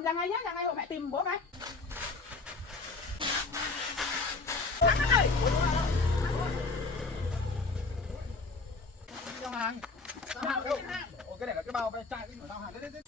Con ra ngay nhá, ra ngay rồi mẹ tìm bố cái. Giao hàng. Giao hàng đâu? Ồ, cái này là cái bao ve chai, cái nhỏ giao hàng đấy.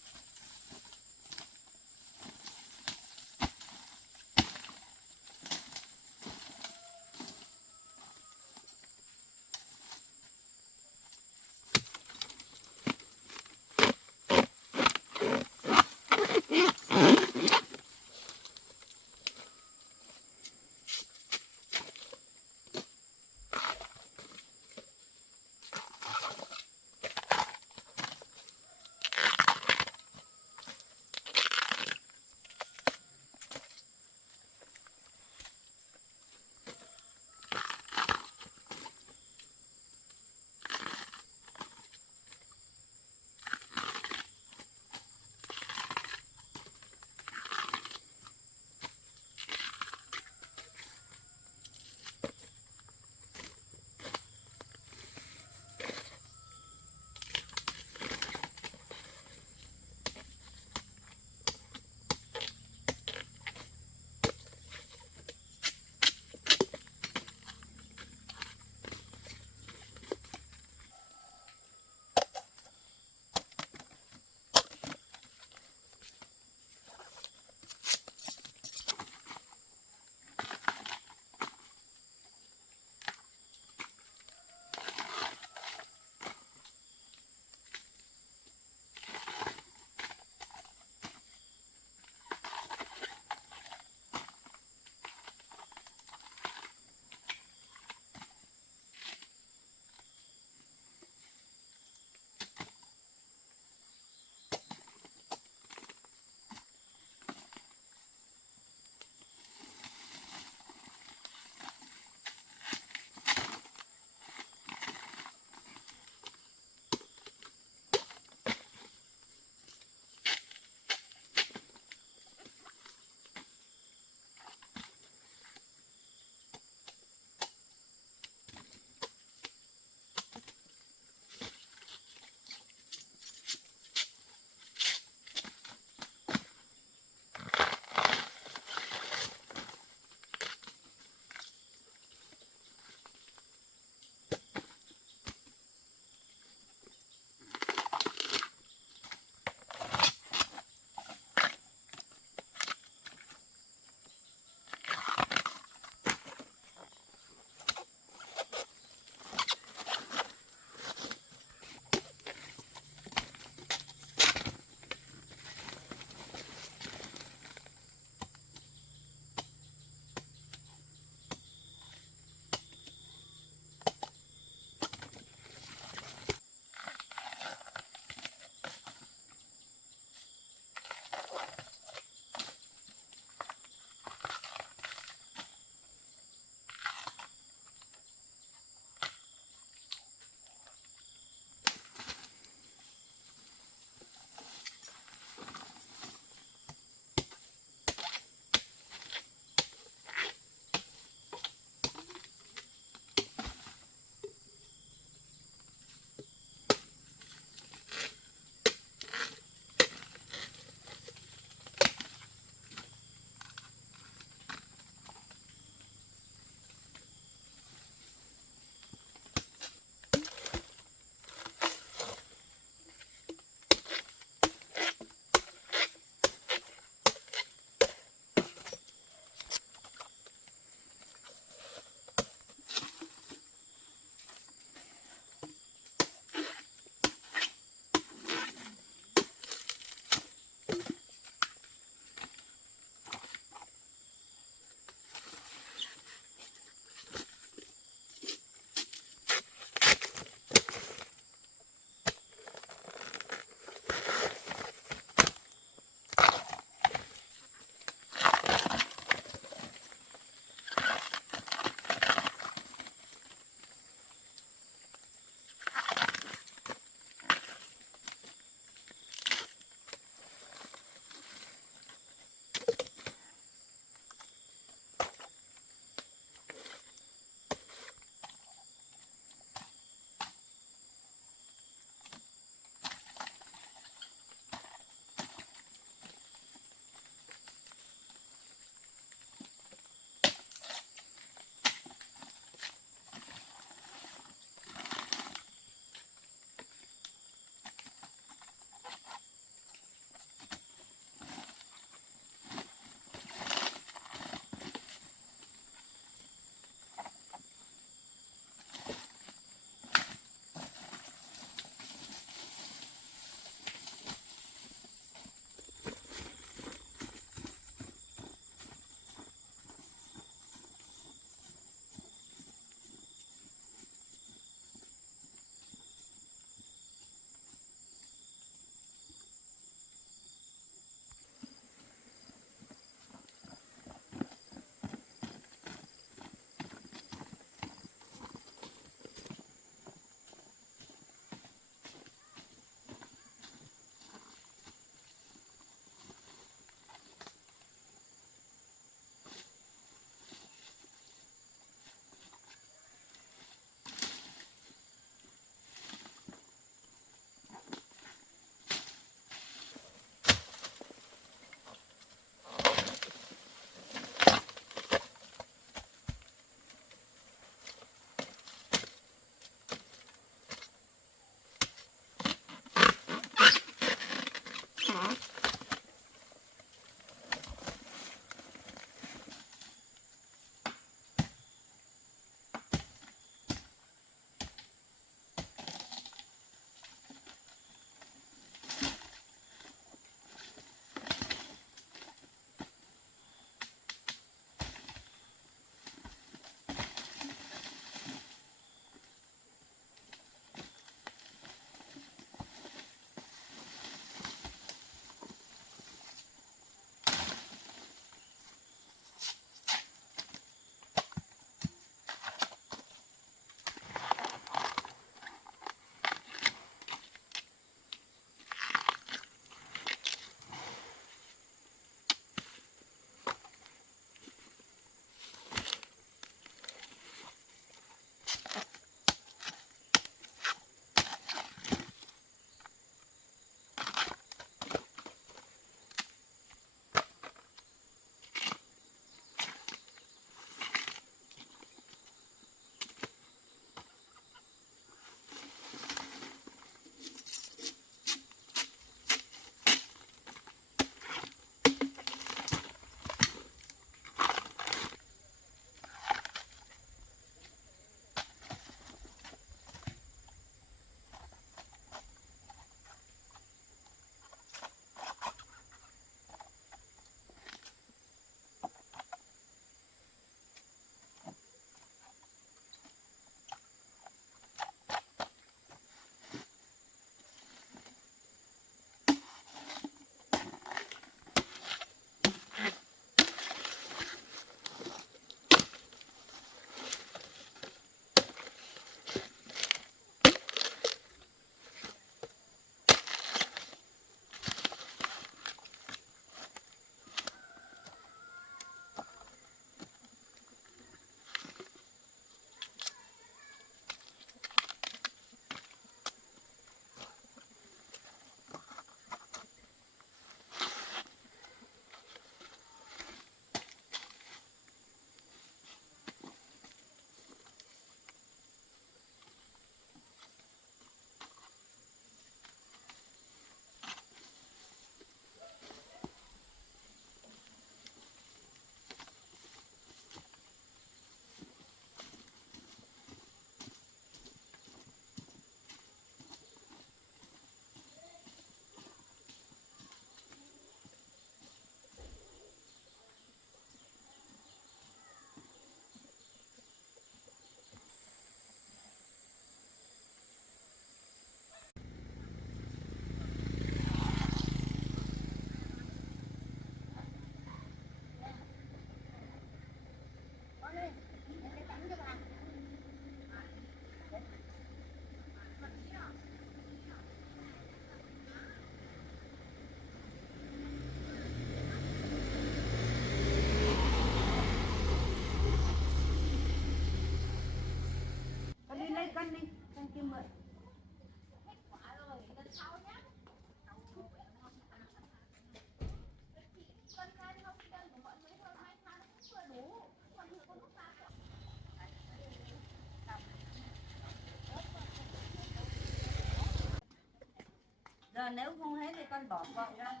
Giờ nếu không hết thì con bỏ gọn ra,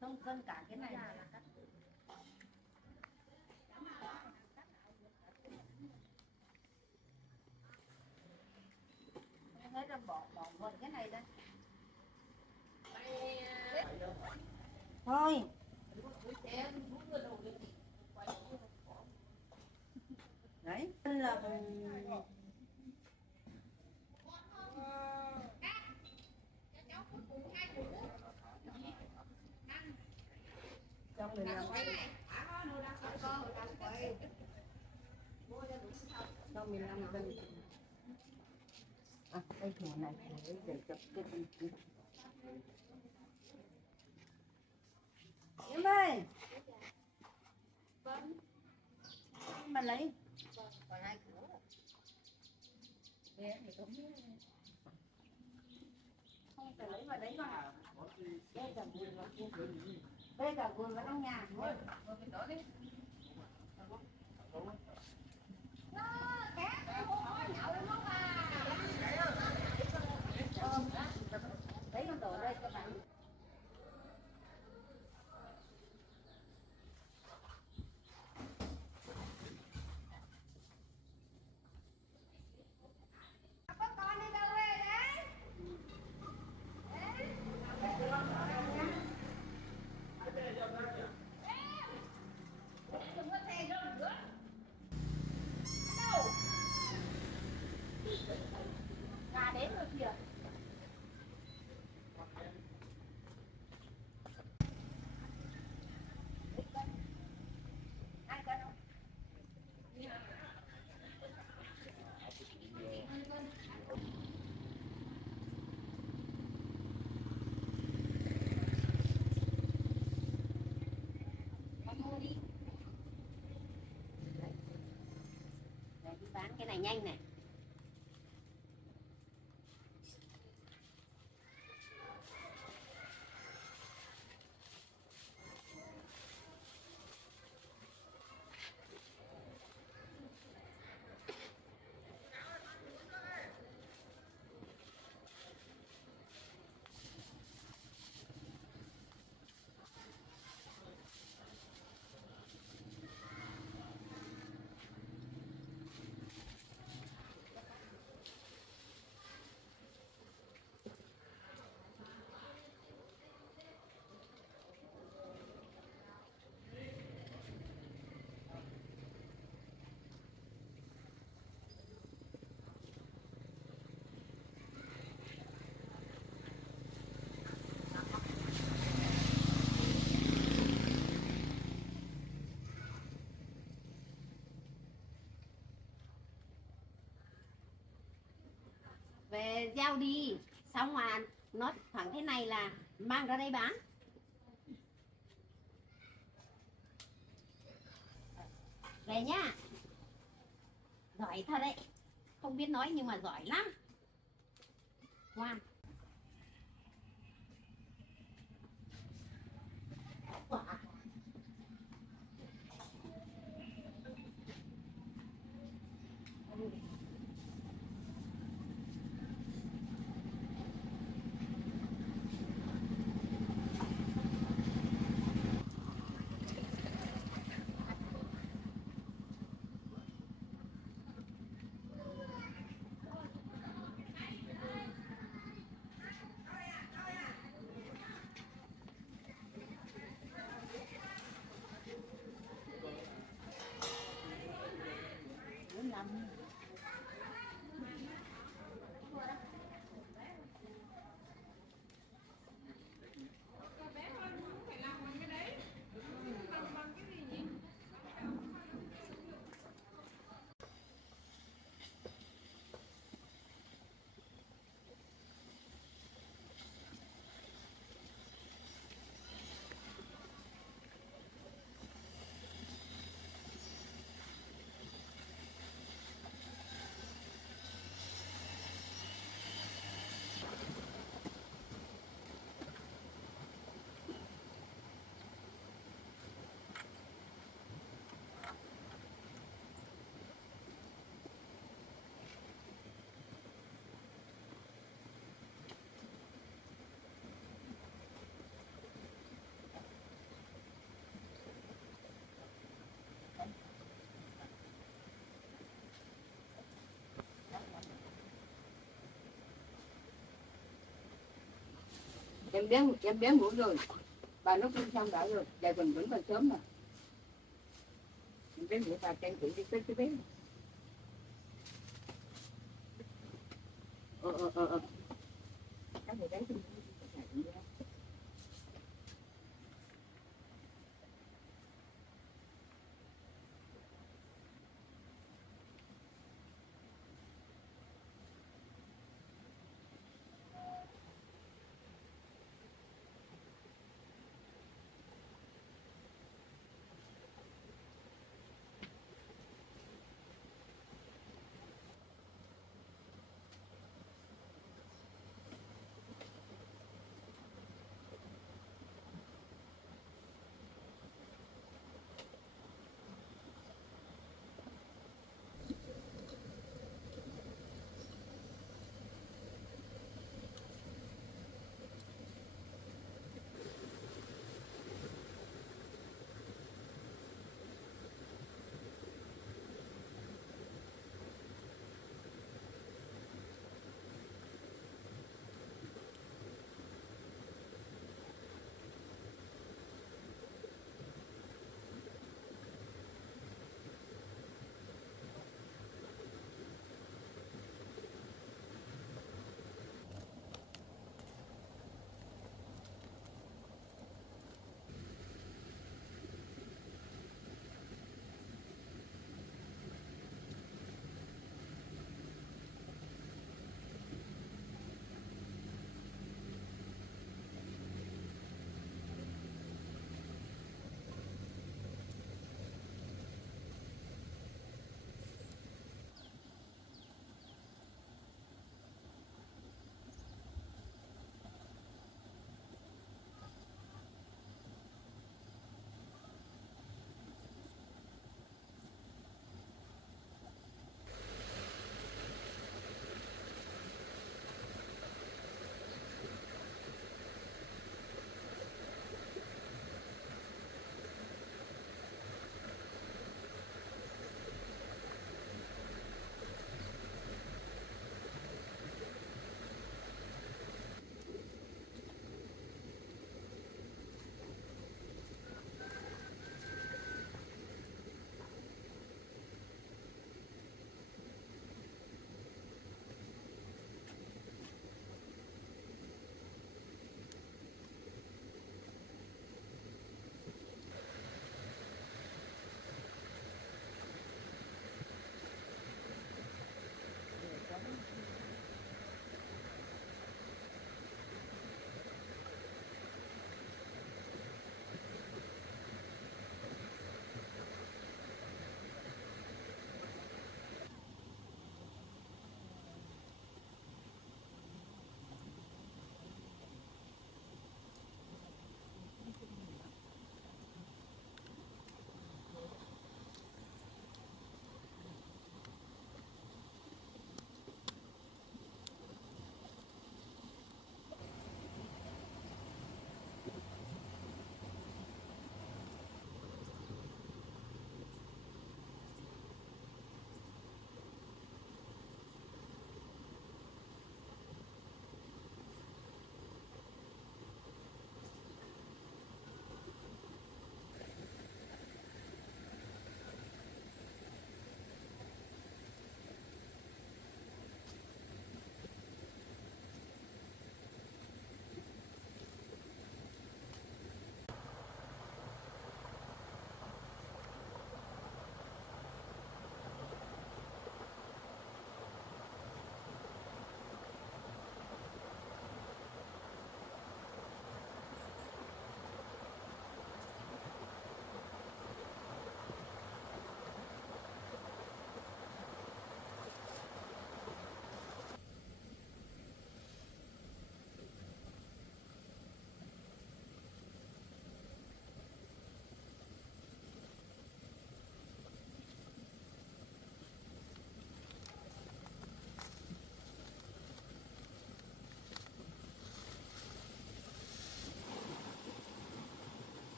không cân cả cái này. Không hết rồi bỏ gọn cái này ra. Thôi. Đấy, là trong mình làm cái trong mình làm cân đây thùng này để chụp cái cân em ơi mà lấy còn hai củ không phải lấy vào đấy mà đây cả vườn vào trong nhà thôi mình đổ đi đấy con đổ đây các bạn. Gà đến rồi kìa. Ai cân không? Mua đi. Để đi bán cái này nhanh này. Về gieo đi xong mà nó khoảng thế này là mang ra đây bán. Về nhá, giỏi thật đấy, không biết nói nhưng mà giỏi lắm, ngoan. em bé ngủ rồi, bà nấu cơm xong đã rồi, giờ vẫn còn sớm mà. Em bé ngủ bà tranh thủ đi tới cái bếp. Cái gì đấy thì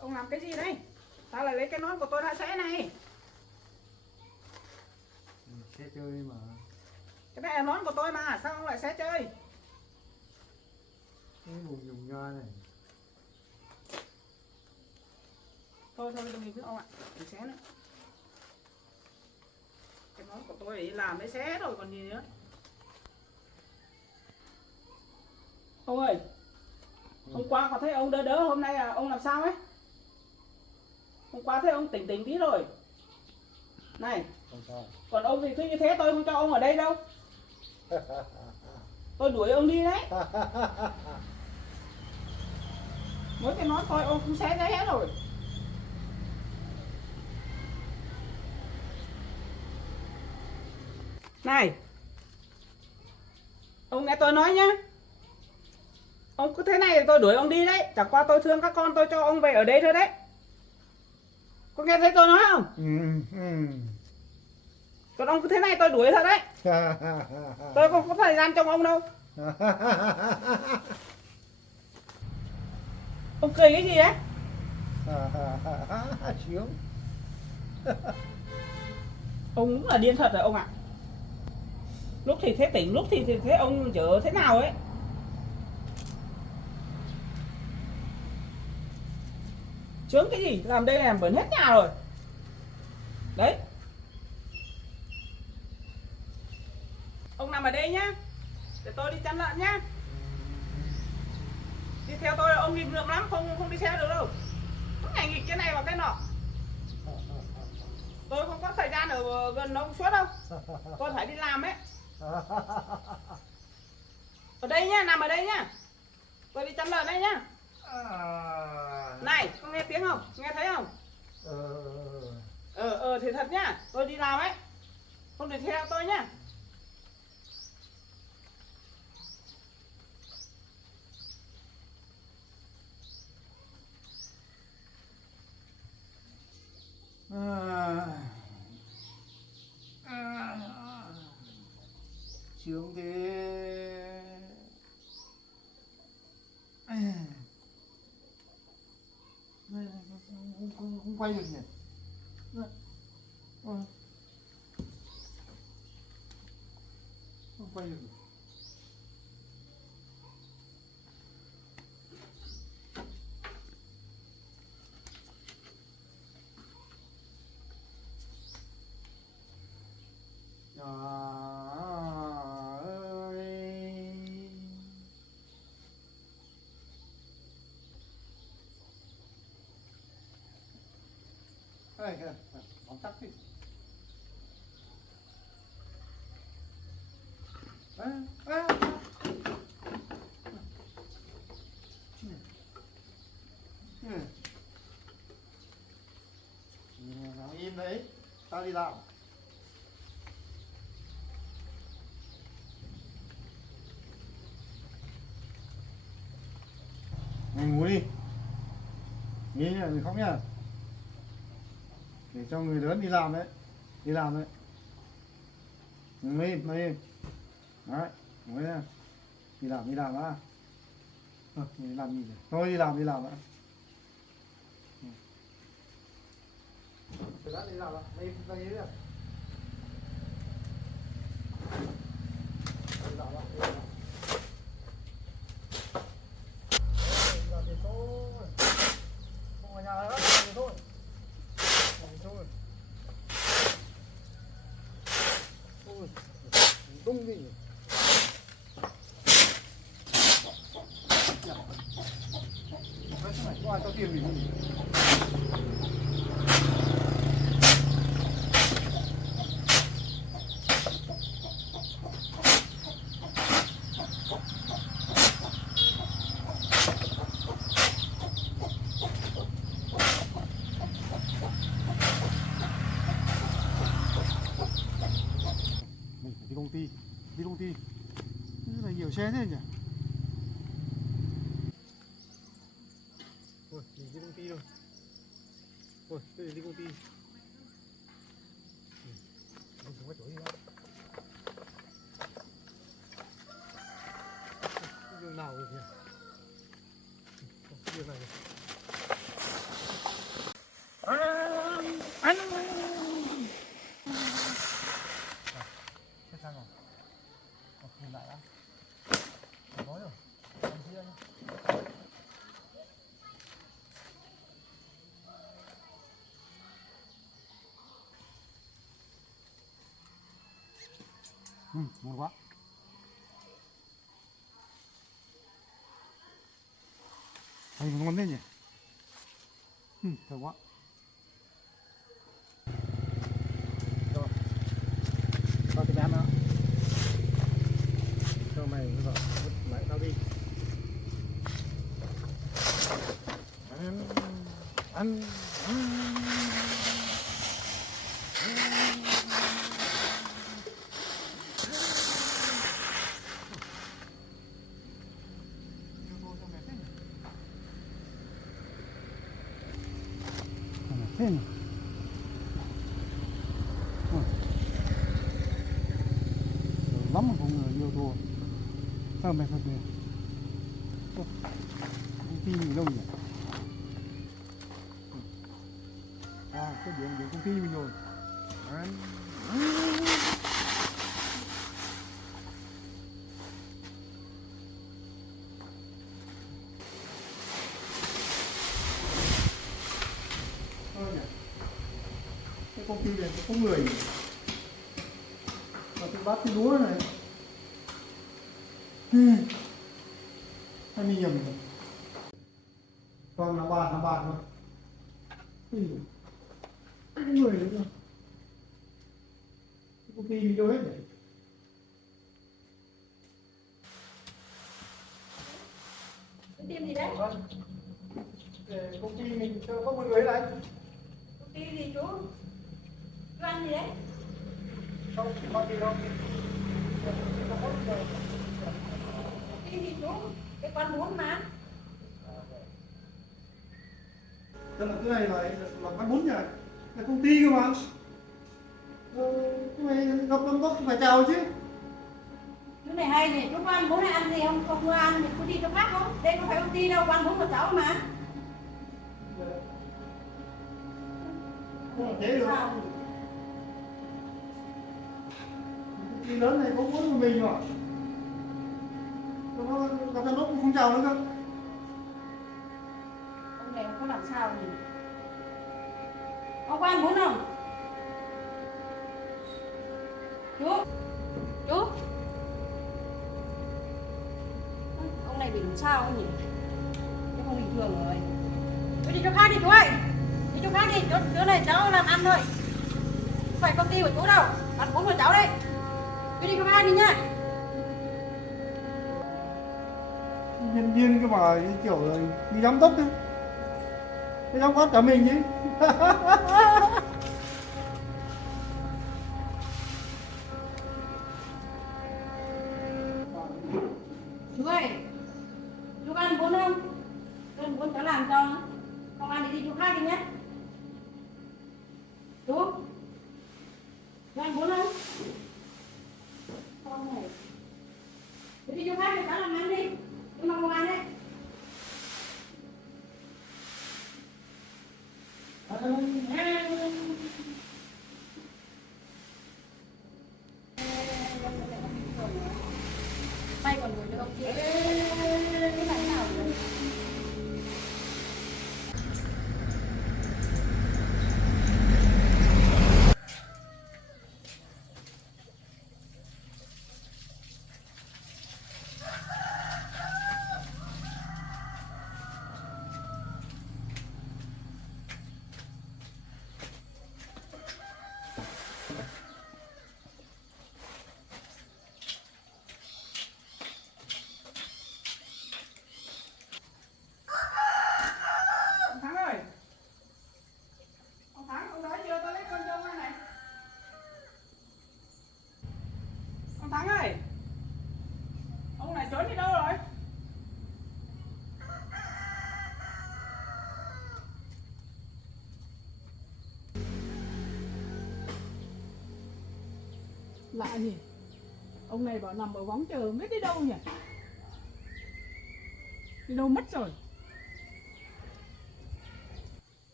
Ông làm cái gì đây? Sao lại lấy cái nón của tôi ra xé này? Xe chơi mà. Cái này là nón của tôi mà, sao ông lại xé chơi? Cái vùng dùng nho này. Thôi đừng với ông ạ, đừng xé nữa. Cái nón của tôi để làm mới xé rồi còn gì nữa. Ông ơi, hôm qua có thấy ông đỡ đỡ, hôm nay là ông làm sao ấy? Hôm qua thấy ông tỉnh tỉnh tí rồi. Này, Không sao. còn ông thì cứ như thế tôi không cho ông ở đây đâu. Tôi đuổi ông đi đấy. Mỗi cái nón thôi ông cũng xé giấy hết rồi. Này, ông nghe tôi nói nhá. Ông cứ thế này thì tôi đuổi ông đi đấy. Chẳng qua tôi thương các con tôi cho ông về ở đây thôi đấy. Có nghe thấy tôi nói không? Còn ông cứ thế này tôi đuổi thật đấy. Tôi không có thời gian trông ông đâu. Ông cười cái gì đấy? Sướng. Ông đúng là điên thật rồi ông ạ. Lúc thì thế tỉnh, lúc thì thế ông chở thế nào ấy. Chướng cái gì, làm đây làm bẩn hết nhà rồi. Đấy. Ông nằm ở đây nhá. Để tôi đi chăn lợn nhá. Đi theo tôi là ông nghịch ngợm lắm, không đi xe được đâu. Có ngày nghịch cái này vào cái nọ. Tôi không có thời gian ở gần ông suốt đâu. Tôi phải đi làm ấy. Ở đây nhá, nằm ở đây nhá. Tôi đi chăn lợn đây nhá. Này, có nghe tiếng không? Nghe thấy không? Thì thật nhá. Tôi đi làm ấy. Không được theo tôi nhá. Sướng thế. Không quay được nhỉ? Không quay được. Đây, bóng tắt đi. Nằm im đấy, tao đi làm. Mày ngủ đi. Nghĩ là mình khóc nhá. Để cho người lớn đi làm đấy. Đi làm đấy. Mày im. Đấy, ngồi nha. Đi làm á. Đi làm gì vậy? Thôi đi làm đã. Đã đi làm ạ. Mày đi đi. Đi làm ạ. Làm thì thôi. Không ở nhà nữa, làm thì thôi. Thôi. Ôi, tung đi. Nói chung là có ai cho tiền mình không? công ty. Như là nhiều xe thế nhỉ? Ôi, mình đi công ty rồi. Ôi, tôi đi công ty. Mình không có chỗ đi nữa. Cái đường nào rồi nhỉ? Cái đường này rồi. Anh sang rồi. Nhìn lại đã. Nói rồi. Làm gì anh? Ngon quá. Anh ngon thế nhỉ? Thơm quá. Rồi. Tao tìm em nữa. Cho mày vào lại tao đi. Ăn. Thế nhỉ? Lắm mà không nhiều thua. Sao mày thật nhỉ? Công ty mình đâu nhỉ? À, cái điện công ty mình rồi. Cái công ty này có người và cái bát cái lúa này hay mình nhầm rồi. Toàn là bạt thôi. Không có người nữa cơ. Cái công ty mình đâu hết nhỉ? Cái tim gì đấy? Công ty mình có một người này. Công ty gì chú? Chú ăn gì đấy? Không, có gì đâu. Công ty gì chú? Cái con bún mà. Tức là cái này là quán bún nhỉ? Là công ty cơ mà. Cái này gặp đông gốc phải chào chứ. Cái này hay nhỉ, chú có ăn bún hay ăn gì không? Không ăn thì chú đi chỗ khác không? Đây không phải công ty đâu, quán bún của cháu mà. Không thế được. Sao? Công ty lớn này có mỗi một mình rồi. Nó gặp giám đốc cũng không chào nữa cơ. Ông này có làm sao nhỉ? Ông có ăn bún không? Chú? Ông này bị làm sao không nhỉ? Cái không bình thường rồi. Chú đi chỗ khác đi chú ơi. Đi chỗ khác đi, chỗ này cháu làm ăn thôi. Không phải công ty của chú đâu, ăn bún của cháu đây. Chú đi chỗ khác đi nhá. Nhân viên cái mà kiểu là đi giám đốc ấy. Cái giám đốc cả mình chứ. Chú ơi, chú có ăn bún không? Ăn bún cháu làm cho. Không ăn thì đi chỗ khác đi nhé. Chú ăn bún không? Không này. Chú đi chỗ khác thì cháu làm ăn đi. Chú mà không ăn đấy. May còn ngồi cho ông kia. Cái này nào rồi? Lạ nhỉ? Ông này bảo nằm ở võng chờ không biết đi đâu nhỉ? Đi đâu mất rồi?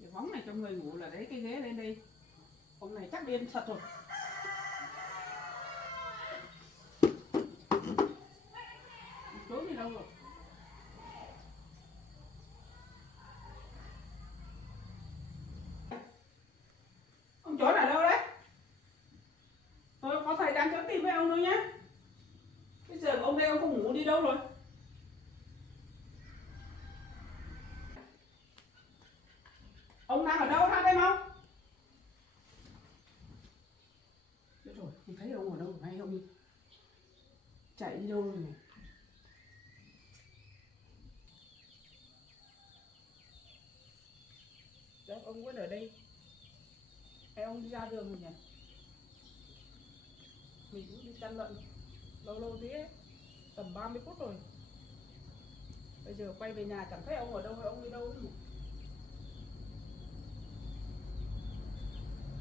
Cái võng này cho người ngủ là đấy cái ghế lên đây. Ông này chắc điên thật rồi. Trốn đi đâu rồi? Ông trốn ở đâu đấy? Tôi có thời gian trốn tìm với ông đâu nhé. Bây giờ ông đây ông không ngủ đi đâu rồi? Ông đang ở đâu ra đây không? Chết rồi, không thấy ông ở đâu, hay ông chạy đi đâu rồi nhỉ? Chắc ông vẫn ở đây. Hay ông đi ra đường rồi nhỉ? Mình cũng đi chăn lợn lâu lâu tí ấy. Tầm 30 phút rồi. Bây giờ quay về nhà chẳng thấy ông ở đâu, hay ông đi đâu nhỉ?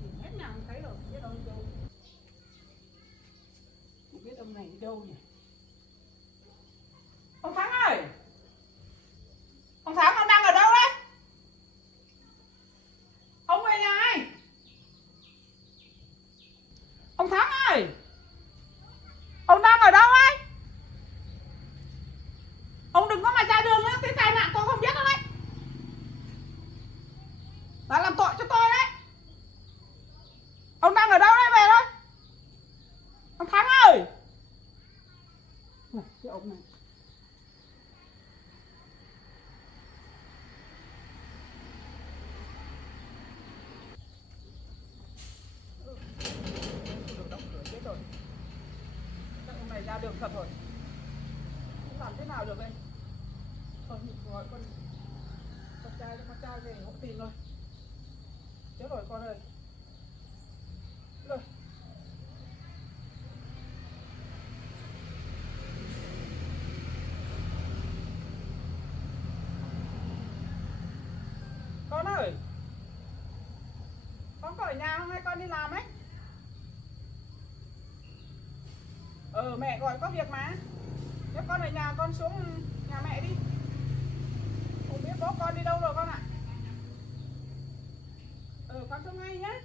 Tìm hết nhà không thấy rồi, không biết ông đi đâu. Không biết ông này đi đâu nhỉ? Ông Thắng ơi! Ông Thắng, ông đang ở đâu đấy? Ông về nhà ai? Ông Thắng ơi! Ông đang ở đâu ấy? Ông đừng có mà ra đường nữa, cái tai nạn tôi không biết đâu đấy. Đã làm tội cho tôi đấy. Ông đang ở đâu đấy, về thôi. Ông Thắng ơi! Cái ông này. Đóng cửa chết rồi. Chắc ông này ra đường thật rồi. Không làm thế nào được đây. Thôi mình gọi con trai về hỗ tìm rồi. Chết rồi con ơi. Rồi. Con ơi. Con có ở nhà không hay con đi làm ấy? Mẹ gọi có việc mà. Nếu con ở nhà con xuống nhà mẹ đi. Không biết bố con đi đâu rồi con ạ. Con xuống ngay nhé.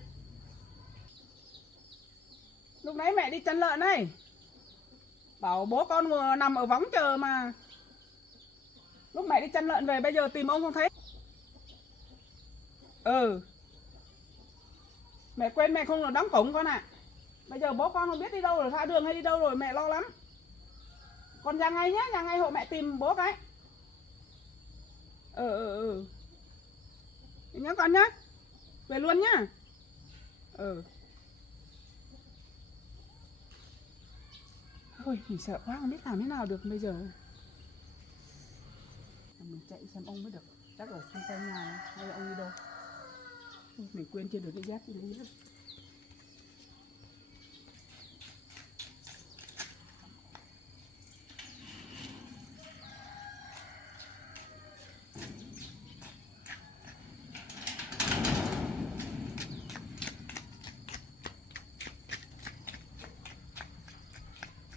Lúc nãy mẹ đi chăn lợn này. Bảo bố con nằm ở võng chờ mà. Lúc mẹ đi chăn lợn về bây giờ tìm ông không thấy. Mẹ quên mẹ không được đóng cổng con ạ. Bây giờ bố con không biết đi đâu rồi, ra đường hay đi đâu rồi, mẹ lo lắm. Con ra ngay nhé, ra ngay hộ mẹ tìm bố cái. Nhớ con nhé. Về luôn nhá. Thôi mình sợ quá, không biết làm thế nào được bây giờ. Mình chạy xem ông mới được. Chắc ở xung quanh nhà hay là ông đi đâu. Mình quên chưa được cái dép gì đấy.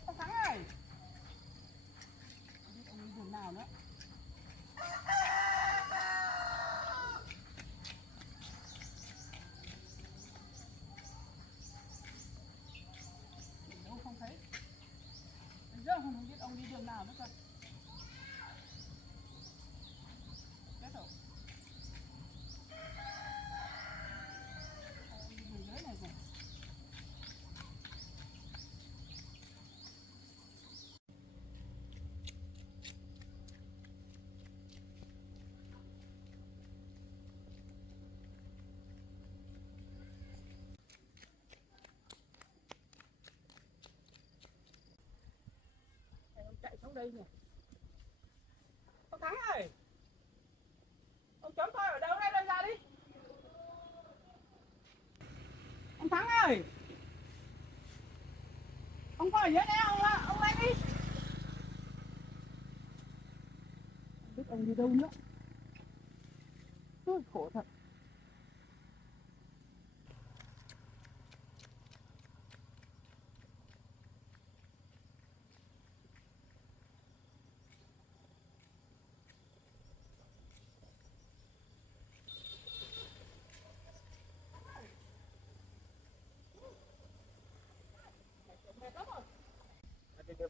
Ông Thắng ơi! Không biết ông đi đường nào nữa. Đâu không thấy. Bây giờ không biết ông đi đường nào nữa cơ. Chết rồi. Ông đi đường dưới này rồi. Chạy xuống đây nè. Ông Thắng ơi! Ông trốn tôi ở đâu đây, lên ra đi. Ông Thắng ơi! Ông có ở dưới đây không? Ông lên đi. Không biết ông đi đâu nữa. Ôi, khổ thật.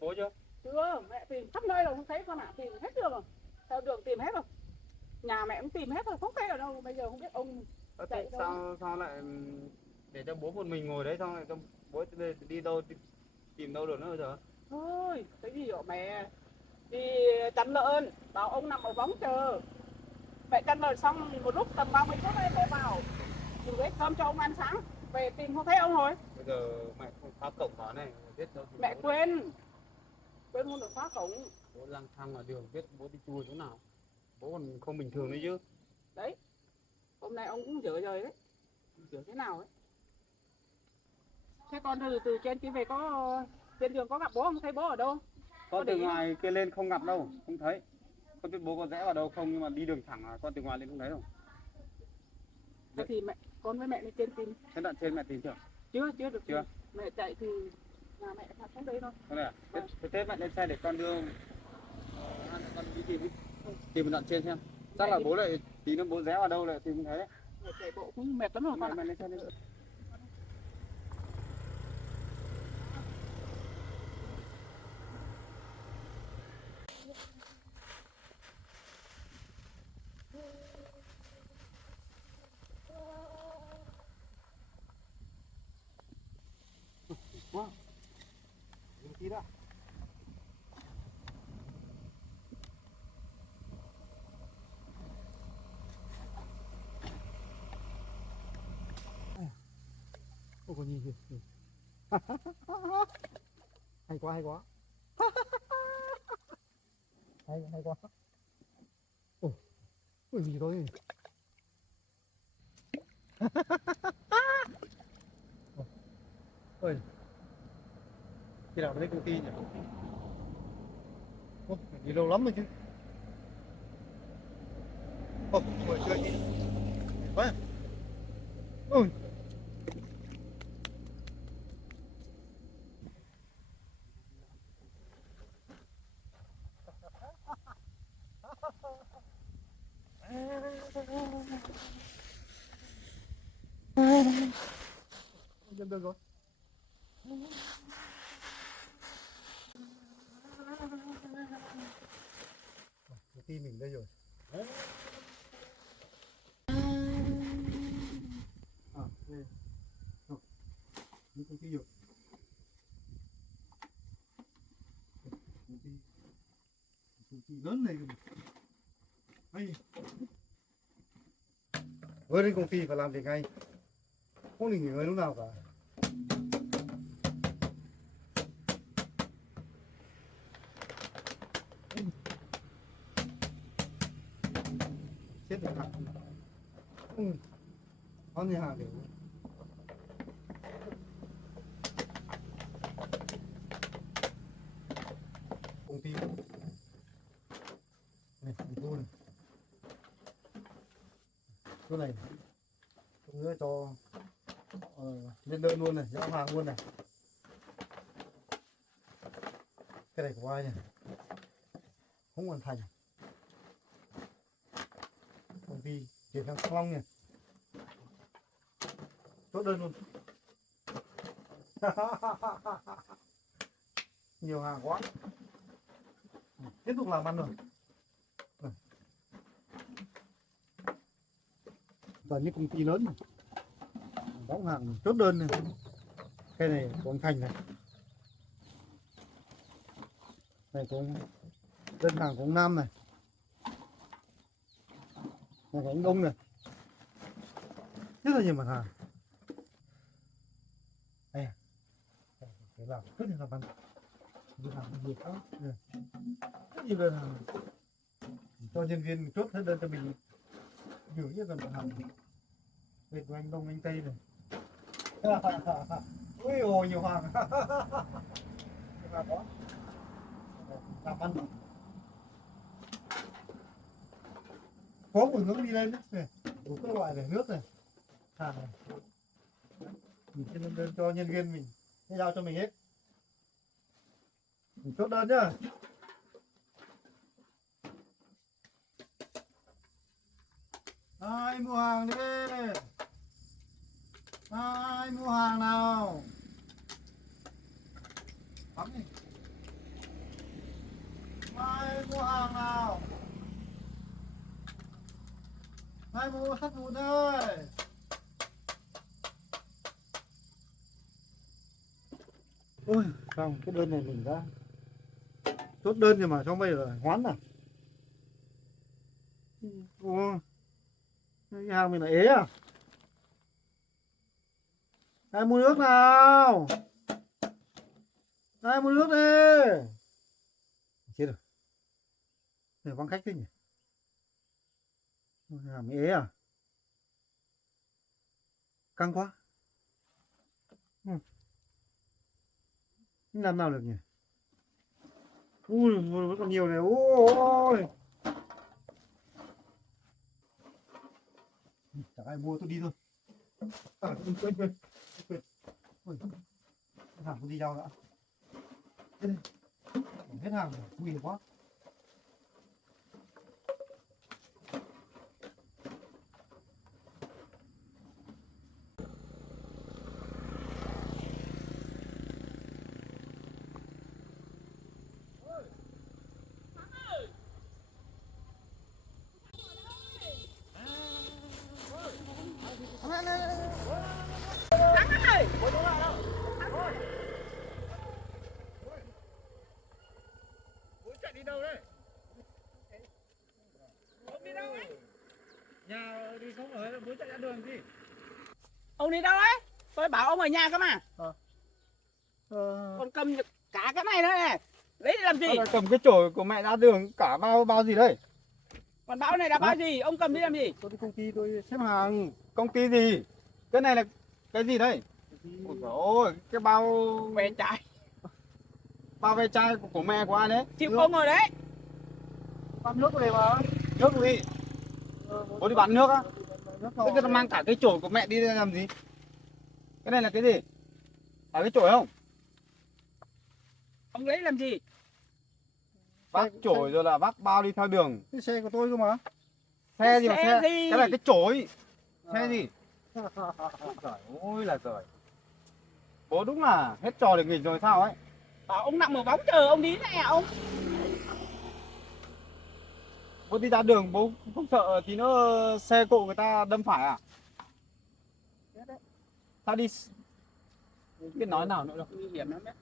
bố chưa? Chưa, mẹ tìm khắp nơi rồi không thấy con ạ, tìm hết đường rồi. Theo đường tìm hết rồi. Nhà mẹ cũng tìm hết rồi, không thấy ở đâu. Bây giờ không biết ông chạy đâu. Sao lại để cho bố một mình ngồi đấy, xong lại cho bố đi đâu tìm đâu được nữa bây giờ? Thôi, cái gì hả mẹ? Đi chăn lợn, bảo ông nằm ở võng chờ. Mẹ chăn lợn xong một lúc tầm 30 phút ấy mẹ vào煮cái cơm cho ông ăn sáng. Về tìm không thấy ông rồi. Bây giờ mẹ không khóa cổng vào này, biết đâu thì Mẹ bố, quên không được khóa cổng. bố lang thang ngoài đường, biết bố đi chui chỗ nào. Bố còn không bình thường đấy chứ. Đấy, hôm nay ông cũng dở rồi đấy. Dở thế nào ấy. Thế con từ trên kia về có trên đường có gặp bố không? Thấy bố ở đâu? Con từ ngoài kia lên không gặp đâu, không thấy. Không biết bố có rẽ vào đâu không, nhưng mà đi đường thẳng là con từ ngoài lên không thấy đâu. Thế thì con với mẹ lên trên tìm. Thế đoạn trên mẹ tìm chưa? Chưa được. Chưa? Mẹ chạy từ nhà mẹ vào trong đấy thôi. Con này à? Thế mẹ lên xe để con đưa con đi tìm đi. Tìm một đoạn trên xem. Chắc là bố lại tí nữa bố rẽ vào đâu lại tìm không thấy đấy. Mẹ chạy bộ cũng mệt lắm rồi con ạ. Mẹ lên xe đi. Wow. Dừng tí đã. Ôi còn nhìn kìa. Hay quá, hay quá. Hay quá. Ôi, ôi gì thôi. Ôi, khi nào mới đến công ty nhỉ? Ôi, đi lâu lắm rồi chứ. Ôi, buổi trưa nhỉ? Quá. Ôi. Được rồi. Công ty mình đây rồi. À, đây. Đi công ty rồi. Công ty lớn này. Hay. Vừa đến công ty phải làm việc ngay. Không được nghỉ ngơi lúc nào cả. Chết được hẳn. Có gì hàng để công ty này, thu này, chỗ này, nữa cho lên đơn luôn này, giao hàng luôn này. Cái này của ai nhỉ? Không hoàn thành. Công ty chuyển sang Thăng Long nhỉ? Chốt đơn luôn. Nhiều hàng quá. Tiếp tục làm ăn rồi. Toàn những công ty lớn này. Đóng hàng chốt đơn này. Cái này của anh Thành này. Này của đơn hàng của ông Nam này. Này của ông Đông này. Rất là nhiều mặt hàng. Đây à. Để làm rất là làm ăn. Đi làm nhiều lắm. Rất nhiều đơn hàng. Cho nhân viên chốt hết đơn cho mình. Nhiều nhất là mặt hàng. Bên của anh Đông anh Tây này. Ui ồ nhiều hàng. Nhiều hàng quá. Làm ăn rồi. Có một hướng đi lên này, đủ các loại này, nước này, hàng này. Mình trên đơn cho nhân viên mình, sẽ giao cho mình hết. Mình chốt đơn nhá. Ai mua hàng đi. Ai mua hàng nào. Bấm đi. ô sắt vụn ơi. Ôi sao cái đơn này mình đã chốt đơn nhưng mà trong bây giờ hoán à? Ồ, cái hàng mình là ế à? Ai mua nước nào? Ai mua nước đi? Chết rồi. Để vắng khách thế nhỉ? Hàng mình ế à? Căng quá. Làm nào được nhỉ? Ui, vẫn còn nhiều này. Ôi. Chẳng ai mua tôi đi thôi. Quên. Ôi, hàng tôi đi đâu đã? Hết hàng rồi, nguy hiểm quá. Đi đâu đấy? Ông đi đâu ấy? Nhà đi không ở, bố chạy ra đường gì? Ông đi đâu ấy? Tôi bảo ông ở nhà cơ mà. Còn cầm cả cái này nữa này. Lấy để làm gì? Cầm cái chổi của mẹ ra đường cả bao gì đây? Còn bão này là bao gì? Ông cầm đi làm gì? Tôi đi công ty tôi xếp hàng. Công ty gì? Cái này là cái gì đây? Ôi trời ơi, cái bao Về trái. bao ve chai của mẹ của ai đấy? Chịu không rồi đấy. Bán nước về mà. Nước gì? Bố đi bán nước á? Thế cái mang cả cái chổi của mẹ đi làm gì? Cái này là cái gì? Phải cái chổi không? Ông lấy làm gì? Vác chổi rồi là vác bao đi theo đường. Cái xe của tôi cơ mà. Xe gì mà Xe xe? gì? Cái này cái chổi. Xe gì? Trời ơi là trời. Bố đúng là hết trò được nghịch rồi sao ấy? Bảo ông nằm ở bóng chờ ông đi nè ông. Bố đi ra đường bố không sợ tí nữa xe cộ người ta đâm phải à? Sao đi biết nói nào nữa đâu. Nguy hiểm lắm đấy.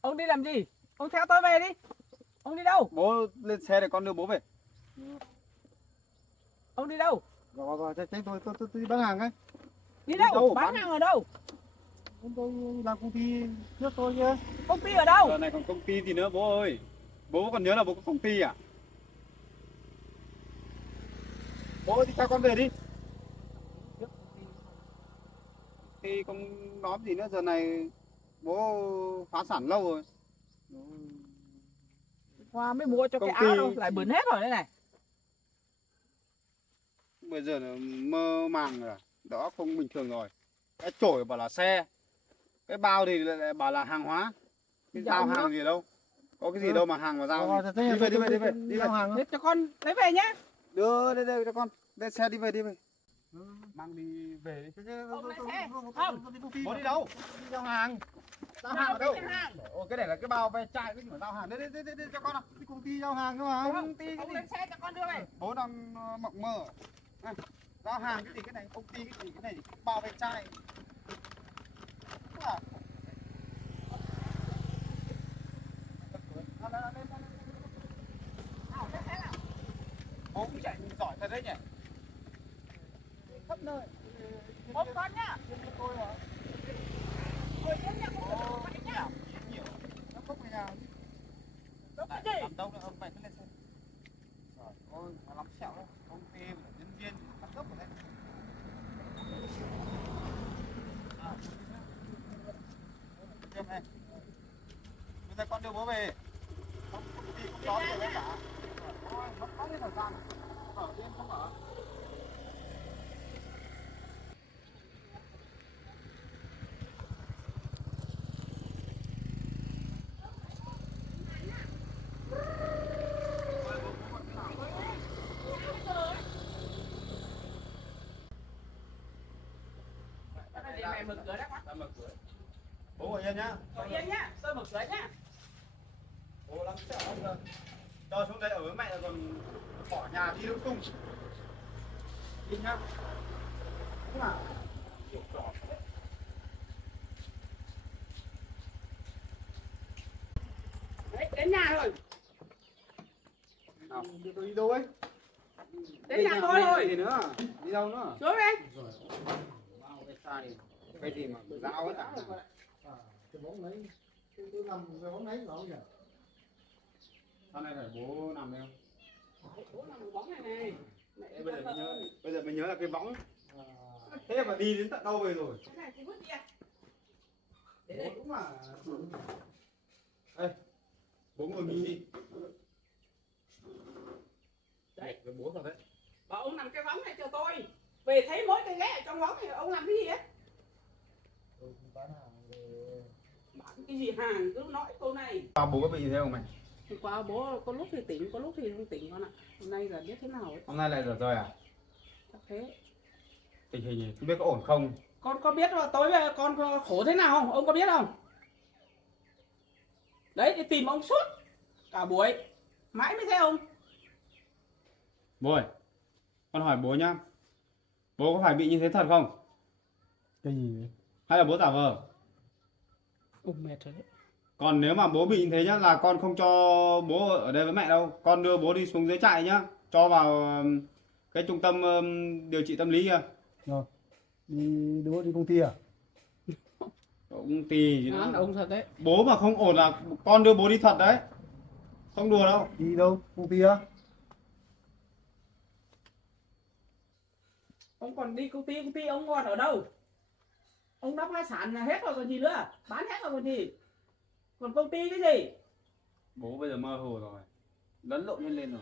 Ông đi làm gì? Ông theo tôi về đi. Ông đi đâu? Bố lên xe để con đưa bố về. Ông đi đâu? Rồi, tôi đi bán hàng ấy. Đi đâu? đâu? Bán hàng ở đâu? Tôi làm công ty trước tôi nhé. Công ty ở đâu? Giờ này còn công ty gì nữa bố ơi? Bố còn nhớ là bố có công ty à? Bố đi theo con về đi. Thì không nói gì nữa, giờ này bố phá sản lâu rồi. Hoa mới mua cho Công cái ty áo đâu, lại bẩn hết rồi đây này. Bây giờ là mơ màng rồi, đó không bình thường rồi. Cái chổi bảo là xe, cái bao thì lại bảo là hàng hóa. Cái Dạ, giao ông hàng nữa. gì đâu, có cái gì đâu mà hàng vào giao. Đi về. Giao hàng Thế cho con lấy về nhá. Đưa đây cho con, lên xe đi về. Mang đi về đi. Ông lái xe. Bố đi đâu? Đi giao hàng. Giao hàng ở đâu? Ồ, cái này là cái bao ve chai, cái gì mà giao hàng. Đây cho con nào. đi công ty giao hàng cơ mà. Công ty cái Ông gì? lên xe cho con đưa về. Bố đang mộng mơ. Này, giao hàng cái gì, cái này công ty cái gì, cái này bao ve chai. À. Bố cũng chạy giỏi thật đấy nhỉ. Khắp nơi. Ôm con nhá. Ngồi yên nhá, không được phải nhá. Nhiều. Nó không phải nhà. Đâu cái Lại gì? làm đâu nữa, ông mày cứ lên xe. Trời ơi, nó lắm sẹo đấy. Công ty mà nhân viên tăng cấp rồi đấy. Em này. Bây giờ con đưa bố về. Không đi không đón được đấy cả. Ôi, mất quá đi thời gian. Ở yên không ở. Để mẹ mở cửa đã con. Mở cửa. Bố ngồi yên nhá. Ngồi yên nhá, tôi mở cửa nhá. Bố lắm sẹo không rồi. cho xuống đây ở với mẹ còn bỏ nhà đi lung tung. Đi nhá. Đúng là kiểu trò. Đấy, đến nhà rồi. Nào, đi đâu ấy? Đến nhà tôi rồi. Gì nữa? Đi đâu nữa? Xuống đây. Rồi. Bao cái sai. Cái gì mà dao hết à? Cái bóng đấy, tôi nằm cái bóng đấy nó nhỉ? Sau này phải bố nằm đây không? Bố nằm bóng này này. Ê, bây giờ mới nhớ là cái võng. Thế mà đi đến tận đâu về rồi? Cái này thì vứt đi à? Bố cũng là đây, bố ngồi nghỉ đi. Đấy. Với bố thật đấy. Bảo ông nằm cái võng này cho tôi. Về thấy mỗi cái ghế ở trong võng này ông làm cái gì ấy? Bán hàng Bán cái gì hàng cứ nói câu này. Bố có bị gì thế không mày? Hôm qua bố có lúc thì tỉnh, có lúc thì không tỉnh con ạ. Hôm nay là biết thế nào ấy. Hôm nay lại rửa rồi à? Chắc thế. Tình hình gì? Không biết có ổn không? Con có biết là tối về con khổ thế nào không? Ông có biết không? Đấy, đi tìm ông suốt cả buổi. Mãi mới thấy ông. Bố ơi, con hỏi bố nhá. Bố có phải bị như thế thật không? cái gì? Hay là bố giả vờ? Ông mệt rồi đấy. Còn nếu mà bố bị như thế nhá là con không cho bố ở đây với mẹ đâu. Con đưa bố đi xuống dưới trại nhá. Cho vào cái trung tâm điều trị tâm lý kia. Rồi, đi công ty à? Ông tì Ăn ông thật đấy. bố mà không ổn là con đưa bố đi thật đấy, không đùa đâu. Đi đâu? Công ty á? Ông còn đi công ty ông còn ở đâu? Ông đắp hai sản là hết rồi còn gì nữa? Bán hết rồi còn gì? Còn công ty cái gì? Bố bây giờ mơ hồ rồi, lẫn lộn lên rồi,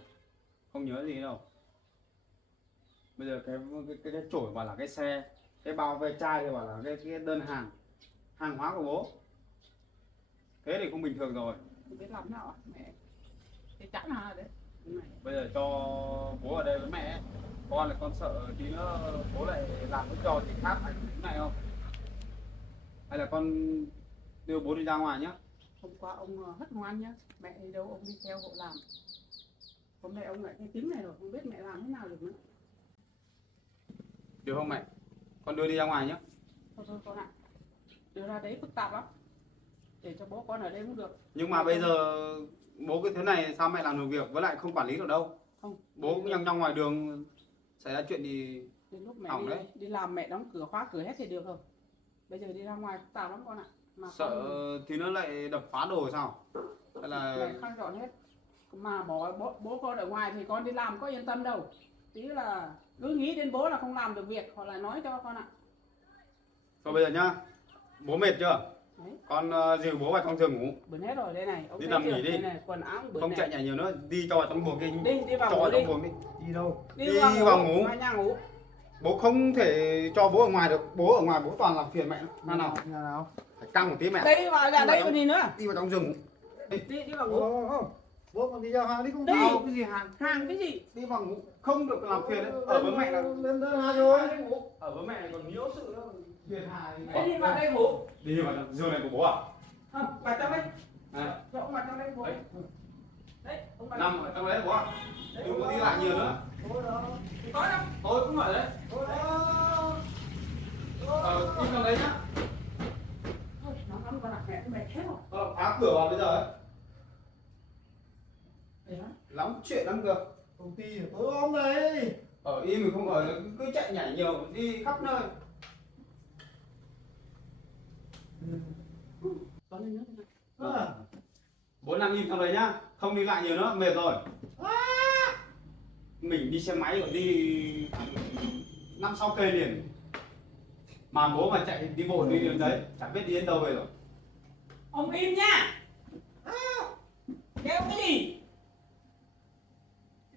không nhớ gì đâu. Bây giờ cái chổi bảo là cái xe, cái bao ve chai thì bảo là cái đơn hàng hóa của bố, thế thì không bình thường rồi. Không biết làm nào à? Mẹ cái chẵn hà đấy. Bây giờ cho bố ở đây với mẹ ấy. Con là con sợ tí nữa bố lại làm cái trò gì khác ảnh hưởng này không, hay là con đưa bố đi ra ngoài nhá. Hôm qua ông rất ngoan nhá. Mẹ đi đâu ông đi theo hộ làm. Hôm nay ông lại cái tính này rồi, không biết mẹ làm thế nào được nữa. Được không mẹ? Con đưa đi ra ngoài nhá. Thôi con ạ. Đưa ra đấy phức tạp lắm. Để cho bố con ở đây cũng được. Nhưng mà bây giờ bố cứ thế này sao mẹ làm được việc, với lại không quản lý được đâu. Không. Bố cũng nhăng nhăng ngoài đường xảy ra chuyện thì Đến lúc mẹ hỏng đấy. đi làm mẹ đóng cửa khóa cửa hết thì được không? Bây giờ đi ra ngoài phức tạp lắm con ạ. Mà sợ thì nó lại đập phá đồ sao? Hay là mẹ khăn dọn hết. Mà bỏ bố con ở ngoài thì con đi làm có yên tâm đâu. Tí là cứ nghĩ đến bố là không làm được việc, họ lại nói cho con ạ. thôi bây giờ nhá, bố mệt chưa? Đấy. Con dìu bố vào trong giường ngủ, Bẩn hết rồi đây này. Ông đi thấy nằm chưa? nghỉ đi. Đây này, quần áo cũng bẩn không này. chạy nhảy nhiều nữa, đi cho vào trong buồng kia. Đi vào cho ngủ vào đi. trong buồng đi. Đi đâu? Đi vào ngủ. Vào nhà ngủ. Bố không thể cho bố ở ngoài được, bố ở ngoài bố toàn làm phiền mẹ. Nào nào, Nhà nào? phải căng một tí mẹ. Đi vào nhà đây còn gì nữa. Đi vào trong giường ngủ. Đi vào ngủ. Không. Bố còn đi giao hàng đi công ty. Đi. Đâu, cái gì hàng? Hàng cái gì? Đi vào ngủ, không được làm phiền đấy. Ở với mẹ là lên đơn hàng rồi. ở với mẹ còn nhiễu sự nữa, phiền hà thì Đấy, đi vào đây ngủ. đi vào giường này của bố à? Không, vào trong đây. À, Cho ông vào trong đây ngủ. đấy, Đấy, ông vào nằm ở trong đấy bố à? Đừng có đi lại nhiều nữa. có đâu. Tôi cũng ở đấy. Đi trong đấy nhá. Thôi, nó con lạc mẹ mệt hết rồi. Phá cửa vào bây giờ ấy. Đấy đó. Lắm chuyện lắm cơ. Công ty tối om này. Ở im mình không ở, cứ chạy nhảy nhiều, đi khắp nơi. Có lên nữa thế nào? À, Bố nằm im trong đấy nhá, không đi lại nhiều nữa, mệt rồi. Mình đi xe máy rồi đi 5-6 cây liền. Mà bố mà chạy đi bộ đi đến đấy, chẳng biết đi đến đâu về rồi. Ông im nha. Kêu cái gì?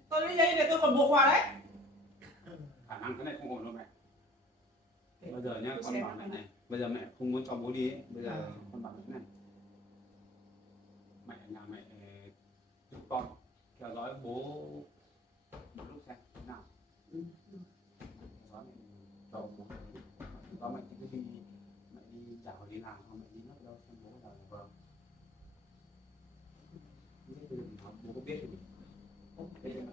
Tôi lấy dây này tôi còn buộc vào đấy. Khả năng cái này không ổn đâu mẹ. Bây giờ nhá, Tôi con xem bảo mẹ nó. này, bây giờ mẹ không muốn cho bố đi ấy. Bây giờ con bảo mẹ này, mẹ ở nhà mẹ giúp con theo dõi bố một lúc xem thế nào. Theo dõi mẹ đầu bố, có mẹ cứ đi, mẹ đi dạo đi làm không, mẹ đi mất đâu xem bố giờ là vợ. Bố có biết thì Thế nên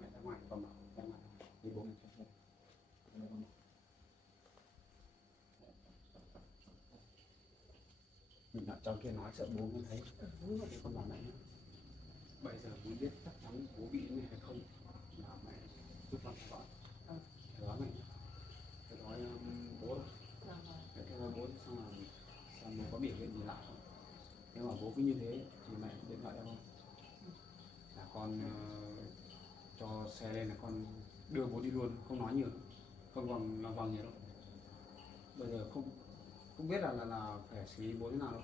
mẹ ra ngoài còn bảo ra ngoài đi bố mẹ chơi. Mình lại cho kia nói sợ bố không thấy. Đúng rồi, con bảo mẹ nhá. Bây giờ muốn biết chắc chắn bố bị cái này hay không là mẹ giúp con gọi. Thế đó mẹ nhá. Thế nói bố đâu. Thế theo bố xong là xem bố có biểu hiện gì lạ không. Nếu mà bố cứ như thế thì mẹ điện thoại cho con. Là con cho xe lên là con đưa bố đi luôn, không nói nhiều nữa. Không còn lòng vòng nhiều đâu. Bây giờ không biết là phải xử lý bố thế nào đâu.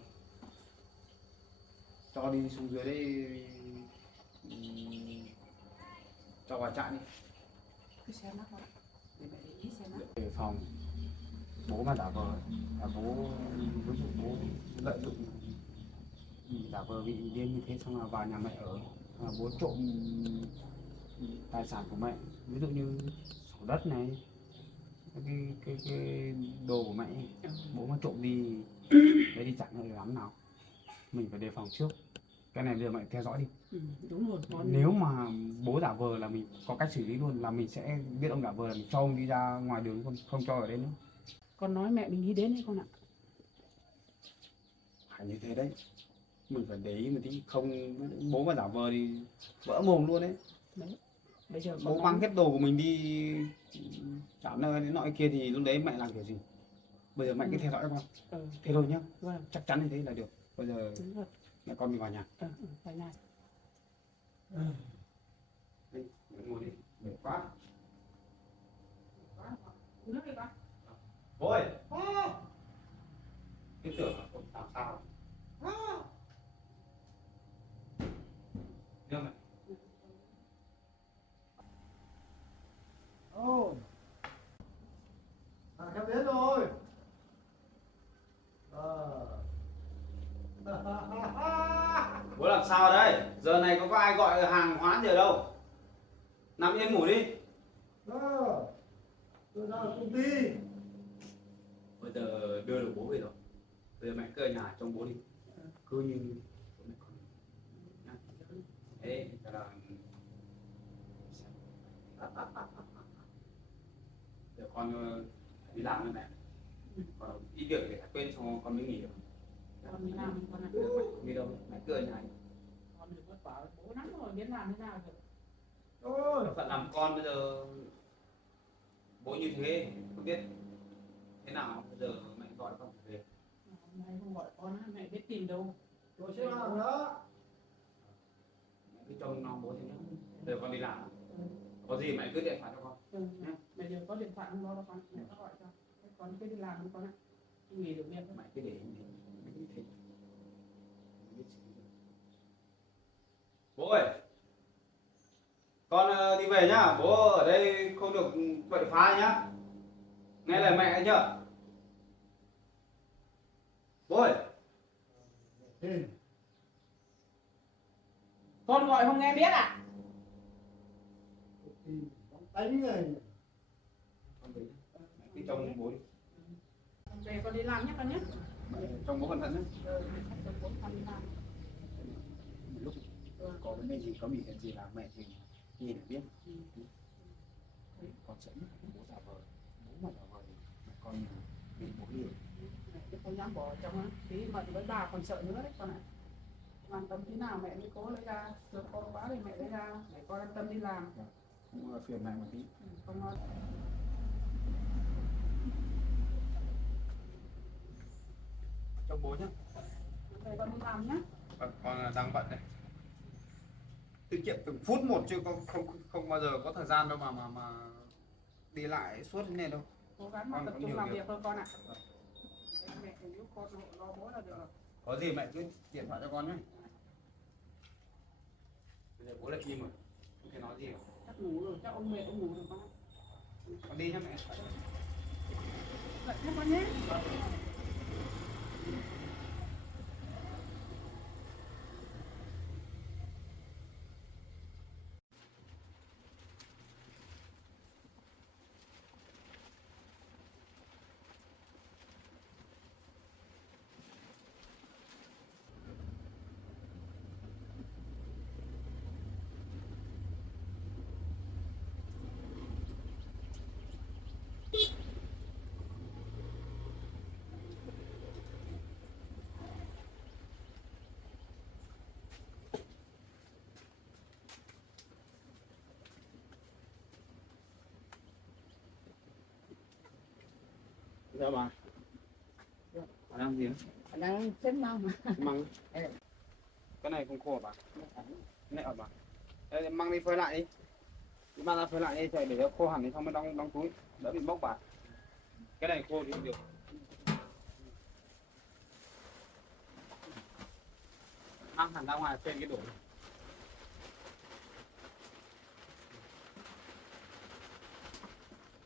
Cho đi xuống dưới đây cho vào trại đi. Cứ xem nó thôi. Để mẹ để ý xem nó. Về phòng bố mà giả vờ là bố ví dụ bố lợi dụng giả vờ bị điên như thế xong là vào nhà mẹ ở, là bố trộm tài sản của mẹ, ví dụ như sổ đất này, cái đồ của mẹ ấy. Bố mà trộm đi đấy thì chẳng lợi lắm nào, mình phải đề phòng trước. Cái này giờ mẹ theo dõi đi. Đúng rồi. Con Nếu mà bố giả vờ là mình có cách xử lý luôn, là mình sẽ biết ông giả vờ là mình cho ông đi ra ngoài đường, không cho ở đây nữa. con nói mẹ mình nghĩ đến đấy con ạ. Phải như thế đấy, mình phải để ý một tí, không bố mà giả vờ thì vỡ mồm luôn đấy. Đấy. Bây giờ Bố mang hết đồ của mình đi trả nơi đến nọ kia thì lúc đấy mẹ làm kiểu gì? Bây giờ mẹ cứ theo dõi con. Thế thôi nhá. Vâng. Chắc chắn như thế là được. Bây giờ Đúng rồi. mẹ con mình vào nhà. Phải nhà. Đi, ngồi đi, mệt quá. Nước đi con. Bố ơi. Cái tưởng là con làm sao? Nhưng mà Ồ. Cháu đến rồi. bố làm sao đấy? Giờ này có ai gọi hàng hóa gì ở đâu? Nằm yên ngủ đi. Tôi ra công ty. Bây giờ đưa được bố về rồi. Bây giờ mẹ cứ ở nhà trông bố đi. Cứ như thế là giờ con đi làm với mẹ. Còn ít việc để quên xong con mới nghỉ được. Con đi làm con ạ. Đi đâu? Mẹ cứ ở nhà. Con đừng vất vả bố lắm rồi, biết làm thế nào được. Phận làm con bây giờ bố như thế không biết thế nào, bây giờ mẹ gọi con về. Hôm nay không gọi con mẹ biết tìm đâu. Tôi sẽ làm đó. Mẹ cứ trông nom bố thế nhá. Giờ con đi làm. Có gì mẹ cứ điện thoại cho con. Bây giờ có điện thoại không lo đâu con, mẹ có gọi cho. Con cứ đi làm không con ạ. Nghỉ được việc Mẹ cứ để ý mẹ cứ thế. Bố ơi, con đi về nhá. Bố ở đây không được quậy phá nhá. Nghe lời mẹ chưa? Bố ơi. con gọi không nghe biết à? Đánh này. Con về. Mẹ cứ trông bố đi. Về con đi làm nhé con nhé. Trông bố cẩn thận nhé. Con đi làm. Một lúc có vấn đề gì, có bị chuyện gì là mẹ thì nhìn để biết. Con sợ nhất bố giả vờ. Bố mà giả vờ thì mẹ con bị bố liều. Mẹ không dám bỏ trong á. Tí mận với bà còn sợ nữa đấy con ạ. Quan tâm thế nào mẹ mới cố lấy ra. Được con quá thì mẹ lấy ra để con an tâm đi làm. Cũng phiền mẹ một tí. Không nói. Trông bố nhá. Về con đi làm nhé. Con đang bận đây. Tiết kiệm từng phút một chứ không bao giờ có thời gian đâu mà đi lại suốt thế này đâu. Cố gắng mà Con tập có trung nhiều làm việc. việc thôi con ạ. Mẹ phải giúp con lo bố là được rồi. Có gì mẹ cứ điện thoại cho con nhé. Bây giờ bố lại im rồi, không thể nói gì rồi. Chắc ngủ rồi, chắc ông mệt ông ngủ rồi con ạ. Con đi nhá mẹ. Vậy thế con nhé. Dạ bà. Bà đang gì nữa? đang xếp mau mà. Măng. Cái này không khô bà. Cái này ở bà. Đây, mang đi phơi lại đi. Đi mang ra phơi lại đi, để cho khô hẳn thì xong mới đóng túi, đỡ bị bốc bà. Cái này khô thì được. Mang hẳn ra ngoài trên cái đổ.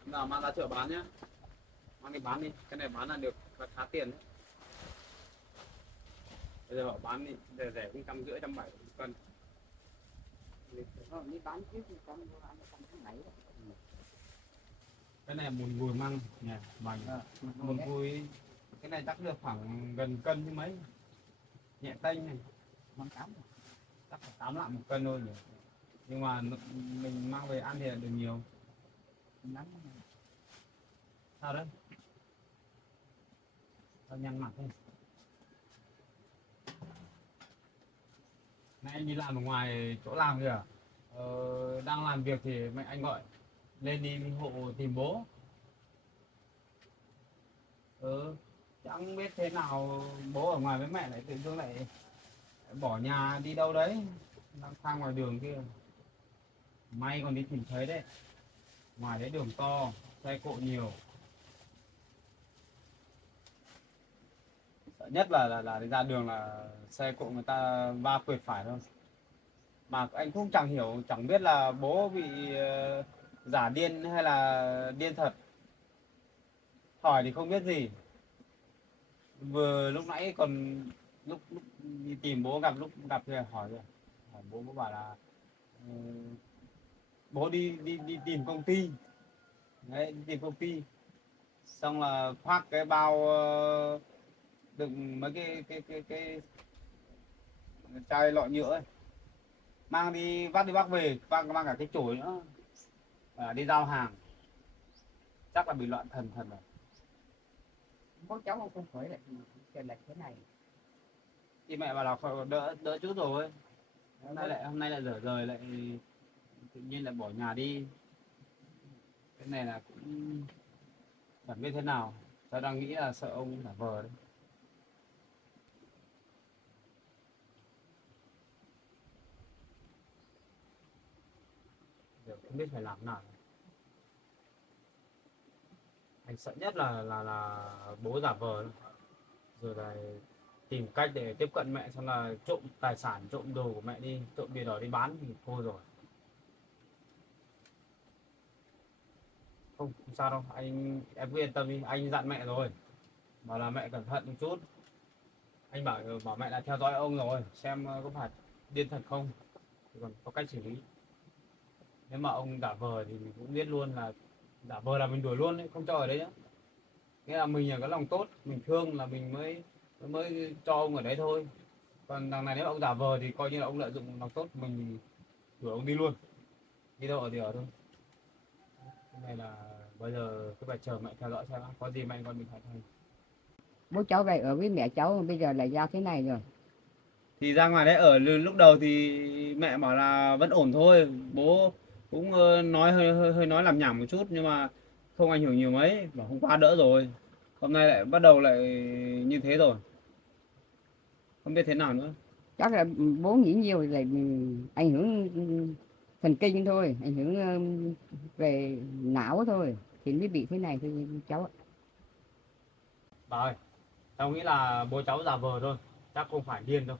Nào mang ra chợ bán nhá. Mang đi bán đi, cái này bán là được khá tiền đấy. Bây giờ họ bán đi, rẻ rẻ cũng 150 170 cân. Đi bán trước thì con mua ăn 107. Cái này một gùi măng nha, măng. Một gùi cái này chắc được khoảng gần cân chứ mấy. Nhẹ tênh này. Măng 8. Chắc phải 8 lạng 1 cân thôi nhỉ. Nhưng mà mình mang về ăn thì được nhiều. Nắng Sao đấy? Sao nhăn mặt không? Nãy anh đi làm ở ngoài chỗ làm kìa. Đang làm việc thì mẹ anh gọi lên đi hộ tìm bố. Chẳng biết thế nào bố ở ngoài với mẹ lại tự dưng lại bỏ nhà đi đâu đấy, đang sang ngoài đường kia. May còn đi tìm thấy đấy. Ngoài đấy đường to, xe cộ nhiều. Sợ nhất là ra đường là xe cộ người ta va quẹt phải thôi. Mà anh cũng chẳng hiểu, chẳng biết là bố bị giả điên hay là điên thật. Hỏi thì không biết gì. Vừa lúc nãy còn lúc đi tìm bố, lúc gặp thì hỏi bố bảo là bố đi tìm công ty. Đấy, đi tìm công ty. Xong là khoác cái bao đựng mấy cái chai lọ nhựa ấy, mang đi vác đi vác về, mang cả cái chổi nữa, đi giao hàng. Chắc là bị loạn thần rồi. bố cháu không khởi lại trời lệch thế này. Thì mẹ bảo là đỡ chút rồi. Hôm nay lại dở rời, lại tự nhiên lại bỏ nhà đi. Cái này là cũng chẳng biết thế nào. Cháu đang nghĩ là sợ ông giả vờ đấy. Giờ không biết phải làm nào. Anh sợ nhất là bố giả vờ đó. Rồi là tìm cách để tiếp cận mẹ, xong là trộm tài sản, trộm đồ của mẹ đi, trộm bìa đỏ đi bán thì thôi rồi. Không sao đâu, em cứ yên tâm đi, anh dặn mẹ rồi. Bảo là mẹ cẩn thận một chút. Anh bảo mẹ đã theo dõi ông rồi, xem có phải điên thật không, thì còn có cách xử lý. Nếu mà ông giả vờ thì mình cũng biết luôn là giả vờ là mình đuổi luôn đấy, không cho ở đấy nữa. Nghĩa là mình là có lòng tốt, mình thương là mình mới cho ông ở đấy thôi. Còn đằng này nếu ông giả vờ thì coi như là ông lợi dụng lòng tốt mình, đuổi ông đi luôn, đi đâu ở thì ở thôi. Cái này là bây giờ cứ phải chờ mẹ theo dõi xem có gì mẹ con mình phải thay. Bố cháu về ở với mẹ cháu bây giờ lại ra thế này rồi. Thì ra ngoài đấy ở lúc đầu thì mẹ bảo là vẫn ổn thôi, bố cũng nói hơi nói làm nhảm một chút nhưng mà không ảnh hưởng nhiều mấy, bảo hôm qua đỡ rồi, hôm nay lại bắt đầu lại như thế rồi, không biết thế nào nữa. Chắc là bố nghĩ nhiều là ảnh hưởng thần kinh thôi, ảnh hưởng về não thôi thì mới bị thế này thôi cháu ạ. Bà ơi, cháu nghĩ là bố cháu giả vờ thôi, chắc không phải điên đâu.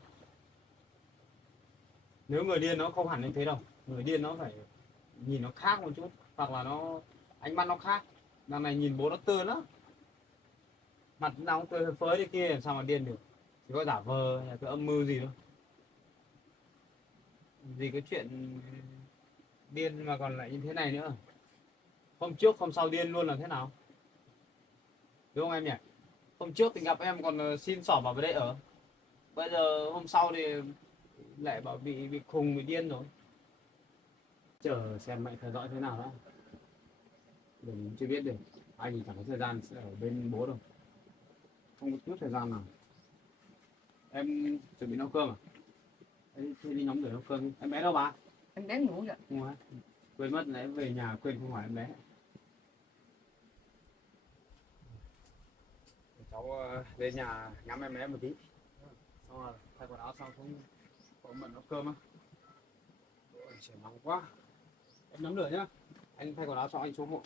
Nếu người điên nó không hẳn như thế đâu, người điên nó phải nhìn nó khác một chút, hoặc là nó ánh mắt nó khác. Đằng này nhìn bố nó tươi lắm, mặt nào cũng tươi phới đi kia, làm sao mà điên được. Chỉ có giả vờ hay cái âm mưu gì đâu, gì cái chuyện điên mà còn lại như thế này nữa. Hôm trước hôm sau điên luôn là thế nào, đúng không em nhỉ? Hôm trước thì gặp em còn xin xỏ vào đây ở, bây giờ hôm sau thì lại bảo bị khùng, bị điên rồi. Chờ xem mẹ theo dõi thế nào đó, mình chưa biết được. Anh thì chẳng có thời gian sẽ ở bên bố đâu, không có chút thời gian nào. Em chuẩn bị nấu cơm à? Thế đi nhóm để nấu cơm đi. Em bé đâu bà? Em đến ngủ rồi. Không hả? Quên mất, nãy về nhà quên không hỏi em bé. cháu lên nhà ngắm em một tí, xong rồi thay quần áo xong xuống có bận nấu cơm á. Ôi trời nóng quá, em nắm lửa nhá, anh thay quần áo xong anh xuống hộ.